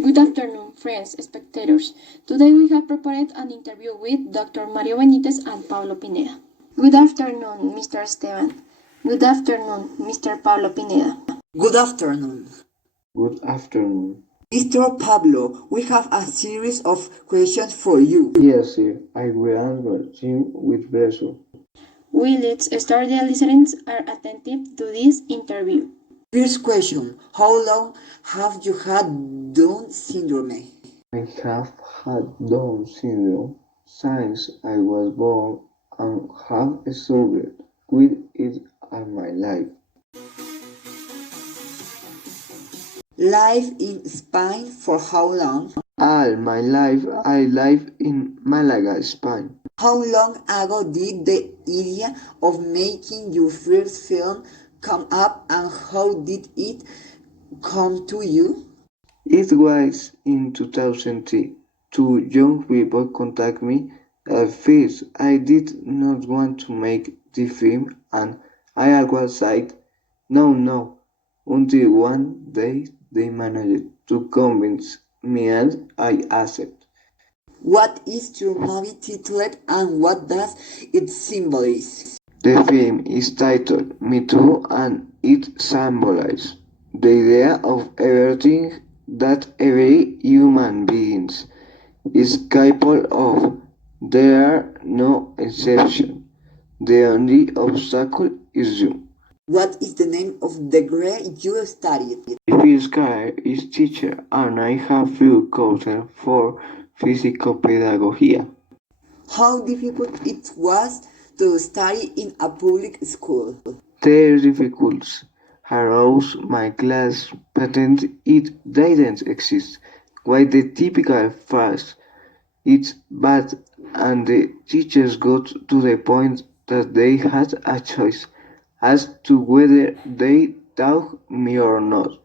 Good afternoon, friends, spectators. Today we have prepared an interview with Dr. Mario Benitez and Pablo Pineda. Good afternoon, Mr. Esteban. Good afternoon, Mr. Pablo Pineda. Good afternoon. Good afternoon. Mr. Pablo, we have a series of questions for you. Yes, sir. I will answer them with pleasure. Let's start. The listeners are attentive to this interview. First question, how long have you had Down syndrome? I have had Down syndrome since I was born and have struggled with it all my life. Live in Spain for how long? All my life I live in Malaga, Spain. How long ago did the idea of making your first film come up and how did it come to you? It was in 2003. Two young people contacted me. At first, I did not want to make the film and I was said, no, until one day they managed to convince me and I accepted. What is your movie titled and what does it symbolize? The film is titled Me Too and it symbolizes the idea of everything that every human being is capable of. There are no exceptions. The only obstacle is you. What is the name of the degree you studied? My first career is teacher and I have few courses for physical pedagogy. How difficult it was to study in a public school? The difficulties arose my class pretend it didn't exist, while the typical phrase "it's bad" and the teachers got to the point that they had a choice as to whether they taught me or not.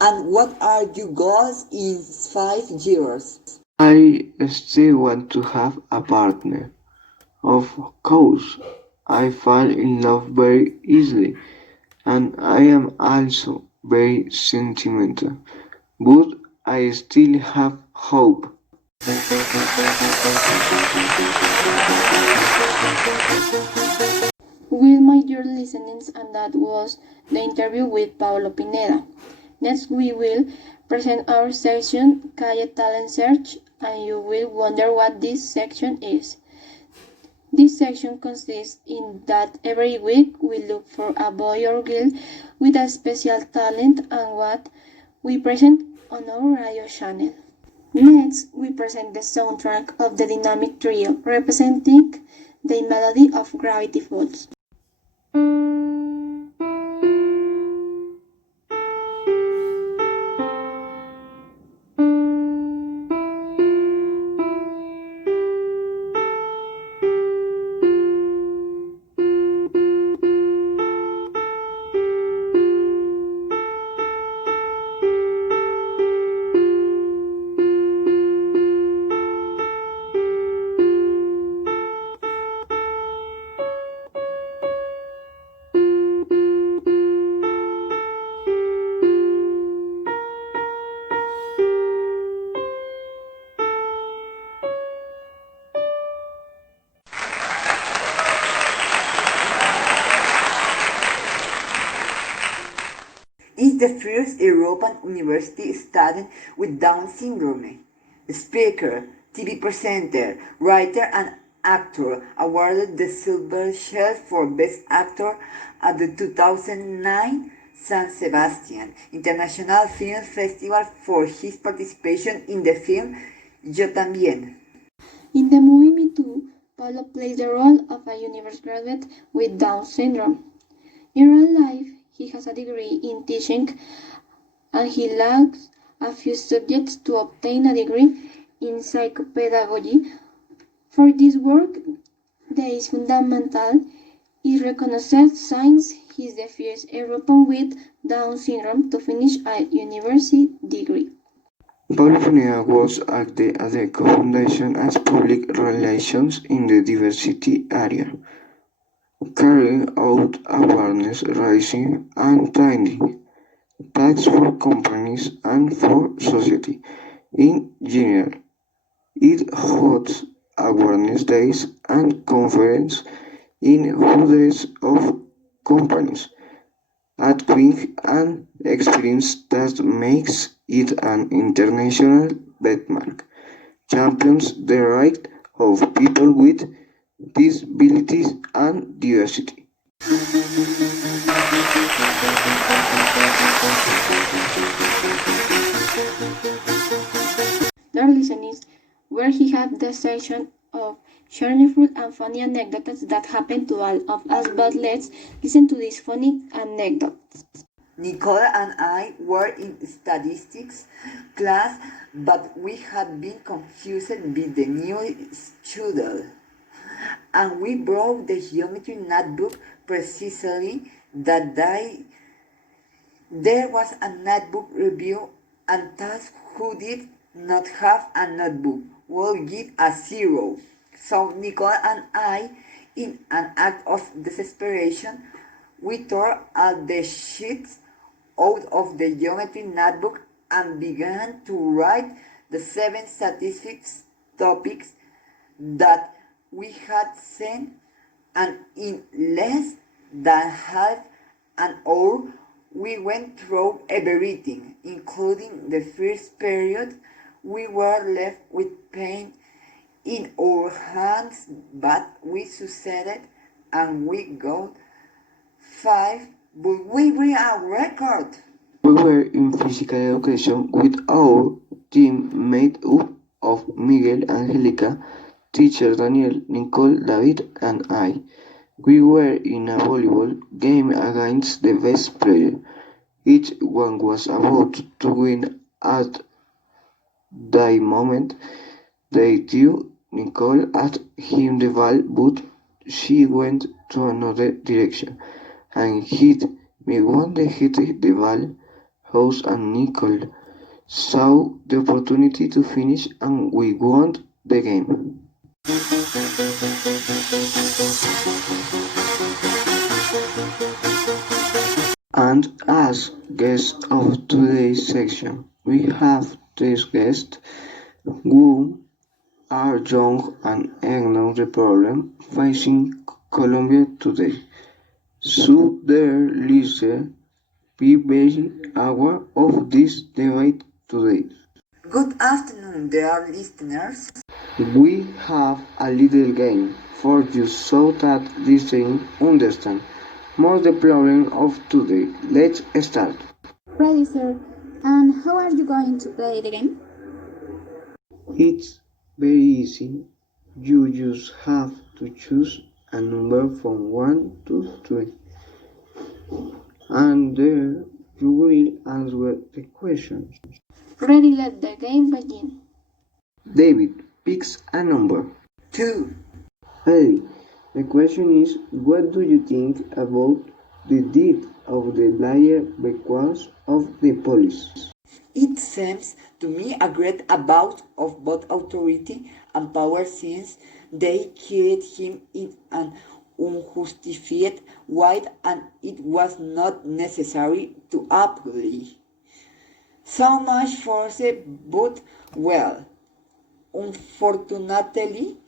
And what are your goals in 5 years? I still want to have a partner. Of course, I fall in love very easily, and I am also very sentimental, but I still have hope. Well, my dear listeners, and that was the interview with Pablo Pineda. Next, we will present our section Calle Talent Search, and you will wonder what this section is. This section consists in that every week we look for a boy or girl with a special talent and what we present on our radio channel. Next, we present the soundtrack of the dynamic trio representing the melody of Gravity Falls. Is the first European university student with Down syndrome. Speaker, TV presenter, writer and actor, awarded the Silver Shell for Best Actor at the 2009 San Sebastian International Film Festival for his participation in the film Yo También. In the movie Me Too, Pablo plays the role of a university graduate with Down syndrome. In real life, he has a degree in teaching and he lacks a few subjects to obtain a degree in psychopedagogy. For this work, that is fundamental, it recognizes since he is the first European with Down syndrome to finish a university degree. Pablo Pineda works at the ADECO Foundation as public relations in the diversity area, carrying out awareness raising and training tasks for companies and for society. In general, it hosts awareness days and conferences in hundreds of companies, achieving an experience that makes it an international benchmark. Champions the right of people with disabilities and diversity. Dear listeners, where he had the section of cheerful and funny anecdotes that happen to all of us, but let's listen to this funny anecdote. Nicole and I were in statistics class, but we had been confused with the new student, and we broke the geometry notebook precisely that day. There was a notebook review, and those who did not have a notebook will get a 0. So Nicole and I, in an act of desperation, we tore all the sheets out of the geometry notebook and began to write the 7 statistics topics that we had seen, and in less than half an hour we went through everything, including the first period. We were left with pain in our hands, but we succeeded and we got 5, but we break a record. We were in physical education with our team made up of Miguel, Angelica, teacher Daniel, Nicole, David, and I. We were in a volleyball game against the best player. Each one was about to win at that moment. They threw Nicole at him the ball, but she went to another direction and hit me when they hit the ball. House and Nicole saw the opportunity to finish and we won the game. And as guest of today's section, we have this guest who are young and ignore the problem facing Colombia today. Should their listener be very aware of this debate today? Good afternoon, dear listeners. We have a little game for you so that listeners understand more the problem of today. Let's start. Ready, sir. And how are you going to play the game? It's very easy. You just have to choose a number from 1 to 3. And there you will answer the questions. Ready, let the game begin. David picks a number. 2, Hey, the question is, what do you think about the death of the liar because of the police? It seems to me a great abuse of both authority and power, since they killed him in an unjustified way and it was not necessary to apply so much force, but well, unfortunately,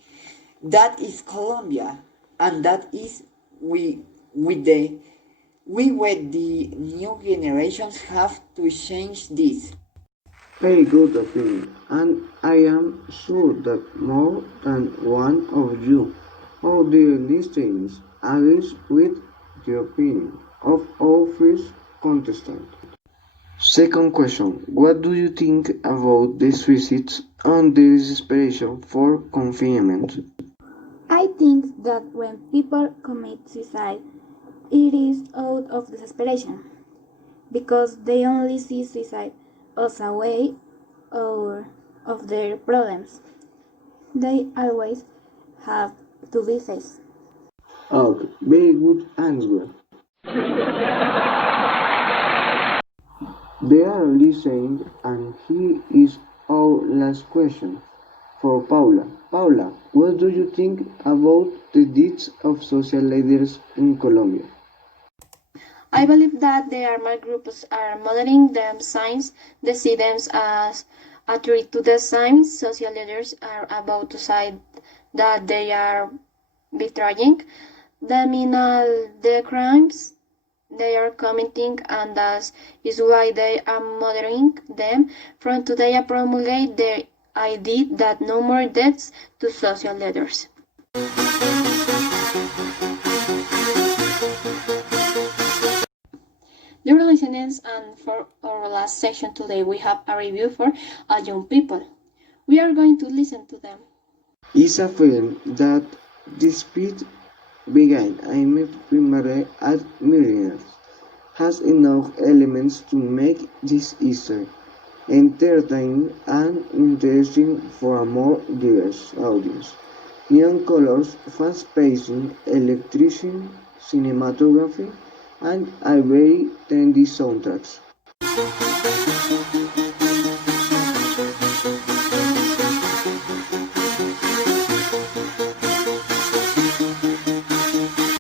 that is Colombia, and that is we with the new generations have to change this. Very good opinion, and I am sure that more than one of you, or dear listeners, agrees with the opinion of our first contestant. Second question, what do you think about the suicides and the desperation for confinement? I think that when people commit suicide, it is out of desperation because they only see suicide as a way or of their problems. They always have to be faced. Okay, very good answer. They are listening, and here is our last question for Paula. Paula, what do you think about the deeds of social leaders in Colombia? I believe that the armed groups are modeling them signs, they see them as According to the same, social leaders are about to say that they are betraying them in all the crimes they are committing, and that is why they are monitoring them. From today, I promulgate the idea that no more deaths to social leaders. Dear listeners, and for our last section today, we have a review for young people. We are going to listen to them. It's a film that, despite being aimed primarily at millennials, has enough elements to make this history entertaining and interesting for a more diverse audience. Neon colors, fast pacing, electrician, cinematography, and a very trendy soundtracks.